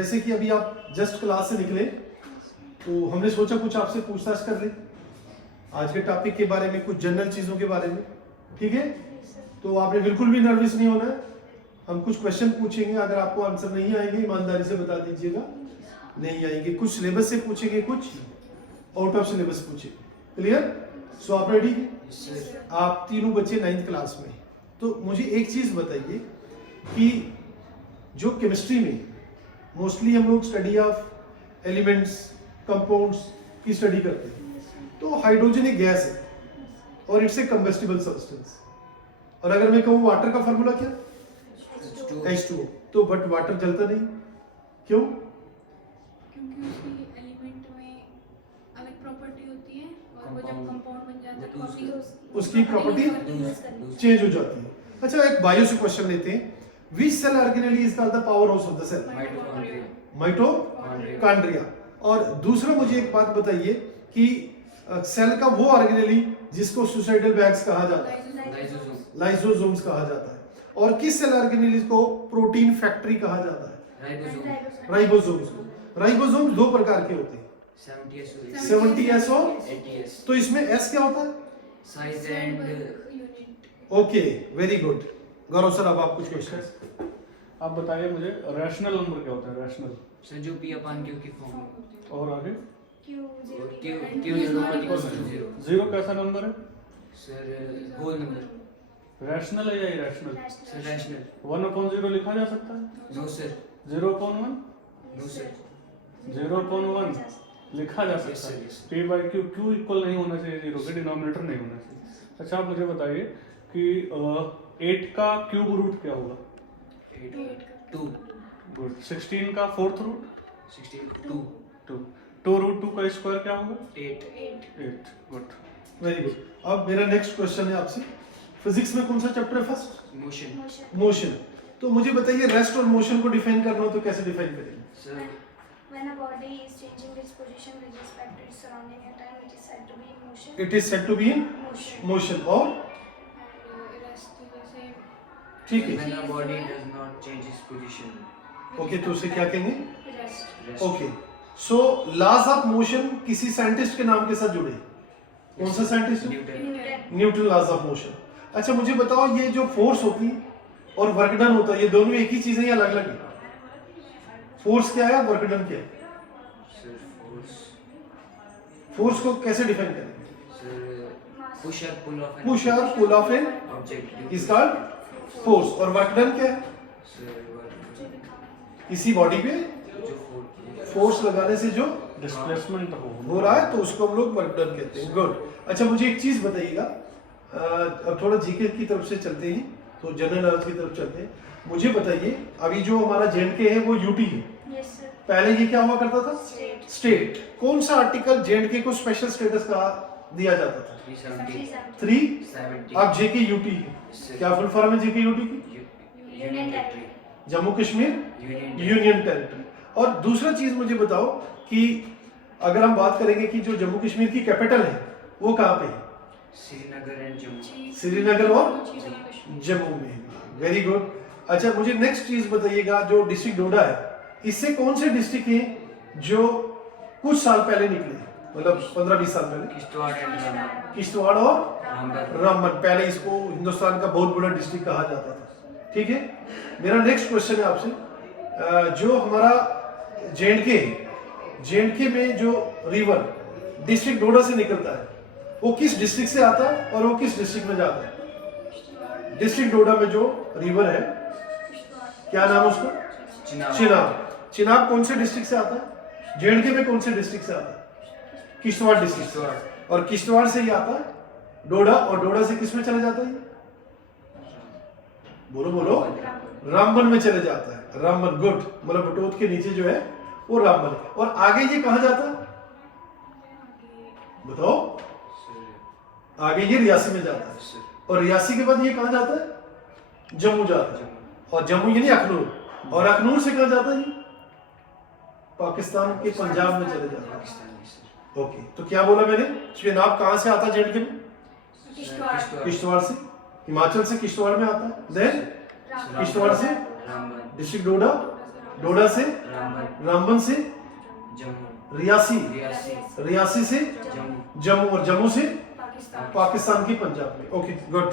जैसे कि अभी आप जस्ट क्लास से निकले तो हमने सोचा कुछ आपसे पूछताछ कर ले आज के टॉपिक के बारे में, कुछ जनरल चीज़ों के बारे में। ठीक है, तो आपने बिल्कुल भी नर्वस नहीं होना है। हम कुछ क्वेश्चन पूछेंगे, अगर आपको आंसर नहीं आएंगे ईमानदारी से बता दीजिएगा, नहीं आएंगे। कुछ सिलेबस से पूछेंगे, कुछ आउट ऑफ सिलेबस पूछेंगे। क्लियर? सो आप रेडी? आप तीनों बच्चे 9th क्लास में। तो मुझे एक चीज़ बताइए कि जो केमिस्ट्री में मोस्टली हम लोग स्टडी ऑफ एलिमेंट्स, कंपाउंड्स की स्टडी करते हैं, तो हाइड्रोजन एक गैस है और इट्स ए कंबस्टिबल सब्सटेंस। और अगर मैं कहूँ वाटर का फार्मूला क्या? H2O। तो बट वाटर जलता नहीं, क्यों? क्योंकि उसकी एलिमेंट में अलग प्रॉपर्टी होती है और वो जब कंपाउंड बन जाता है तो उसकी प्रॉपर्टी चेंज हो जाती है। अच्छा, एक बायो से क्वेश्चन लेते हैं। Which cell organelle is called the powerhouse of the cell? Mitochondria. और दूसरा मुझे एक बात बताइए कि सेल का वो ऑर्गेनेली जिसको सुसाइडल बैग्स कहा जाता है, लाइसोसोम्स कहा जाता है। और किस सेल ऑर्गेनेली को प्रोटीन फैक्ट्री कहा जाता है? राइबोसोम्स। राइबोसोम्स दो प्रकार के होते हैं, 70S और 80S। तो इसमें S क्या होता है? Size and okay, very good. Gaurav sir, अब आप कुछ क्वेश्चन आप बताइए मुझे, रैशनल नंबर क्या होता है? रैशनल सर जो p अपन q की फॉर्म और आगे q जीरो जीरो कैसा नंबर है? Sir whole number. रैशनल है या इरैशनल? सर रैशनल 1/0 लिखा जा सकता है? नो सर 0/1 नो सर 0/1 लिखा जा Yes, सकता sir, है। yes, p by Q, Q equal नहीं होना चाहिए जीरो के, डिनोमिनेटर नहीं होना चाहिए। अच्छा, आप मुझे बताइए कि 8 का क्यूब रूट क्या होगा? 2 गुड। 16 का फोर्थ रूट? 62 2 रूट 2 का स्क्वायर क्या होगा? 8 8। Good, very good. अब मेरा नेक्स्ट क्वेश्चन है आपसे, फिजिक्स में कौन सा चैप्टर है फर्स्ट? Motion motion. तो मुझे बताइए रेस्ट और मोशन को डिफाइन करना हो तो कैसे डिफाइन करेंगे? Sir When a body is changing its position with respect to its surrounding at time, it is said to be in motion. It is said to be in Motion. Motion. और ठीक है, when a body does not change its position okay, तो उसे क्या कहेंगे? rest okay, so laws of motion किसी scientist के नाम के साथ जुड़े। कौन सा scientist? Newton Newton, laws of motion. अच्छा, मुझे बताओ ये जो फोर्स होती है और वर्क डन होता है, ये दोनों एक ही चीज है या अलग अलग है? फोर्स क्या है, वर्क डन क्या है? सर फोर्स को कैसे डिफाइन करेंगे? सर पुश और पुल ऑफ पुश और pull of an object is called force. और वर्क डन क्या है? सर किसी बॉडी पे जो फोर्स लगाने से जो डिस्प्लेसमेंट हो रहा है तो उसको हम लोग वर्क डन कहते हैं। गुड। अच्छा, मुझे एक चीज बताइएगा, अब थोड़ा जीके की तरफ से चलते हैं, तो जनरल नॉलेज की तरफ चलते हैं। मुझे बताइए, अभी जो हमारा जेएनके है वो यूटी है, Yes, sir. पहले ये क्या हुआ करता था? State. स्टेट। कौन सा आर्टिकल जेएनके को स्पेशल स्टेटस का दिया जाता था? 370 3। अब जेके यूटी है, क्या फुल फॉर्म है जेके यूटी की? Union territory Jammu Kashmir union territory. और दूसरा चीज मुझे बताओ कि अगर हम बात करेंगे कि जो जम्मू कश्मीर की कैपिटल है वो कहाँ पे है? श्रीनगर एंड जम्मू श्रीनगर और जम्मू में। Very good. अच्छा, मुझे नेक्स्ट चीज बताइएगा, जो डिस्ट्रिक्ट डोडा है, इससे कौन से डिस्ट्रिक्ट हैं जो कुछ साल पहले निकले, मतलब 15-20 साल पहले? किश्तवाड़ एंड रामबन किश्तवाड़ और रामबन। पहले इसको हिंदुस्तान का बहुत बड़ा डिस्ट्रिक्ट कहा जाता था। ठीक है, मेरा नेक्स्ट क्वेश्चन है आपसे, जो हमारा जेएनके में जो रिवर डिस्ट्रिक्ट डोडा से निकलता है वो किस डिस्ट्रिक्ट से आता है और वो किस डिस्ट्रिक्ट में जाता है? डिस्ट्रिक्ट डोडा में जो रिवर है, क्या नाम है उसका? चिनाब। चिनाब कौन से डिस्ट्रिक्ट से आता है? जेएनके में कौन से डिस्ट्रिक्ट से आता है? किश्तवाड़ डिस्ट्रिक्ट। और किश्तवाड़ से ही आता है डोडा, और डोडा से किस में चला जाता है? बोलो बोलो। रामबन में चले जाता है। रामबन। गुड। मतलब बटोत के नीचे जो है वो रामबन है। और आगे ये कहाँ जाता है बताओ? आगे ये रियासी में जाता है, और रियासी के बाद ये कहाँ जाता है? जम्मू जाता है। और जम्मू यानी अखनूर, और अखनूर से कहाँ जाता है? ये पाकिस्तान के पंजाब में चले जाता है। ओके, तो क्या बोला मैंने? चिनाब कहाँ से आता है जेएनके में? किश्तवाड़ से। हिमाचल से किश्तवाड़ में आता है। देन किश्तवाड़ से डिस्ट्रिक्ट डोडा, डोडा से, रामबन रामबन से, जम्मू रियासी, रियासी रियासी से, जम्मू जम्मू, और जम्मू से पाकिस्तान पाकिस्तान की पंजाब में। Okay good.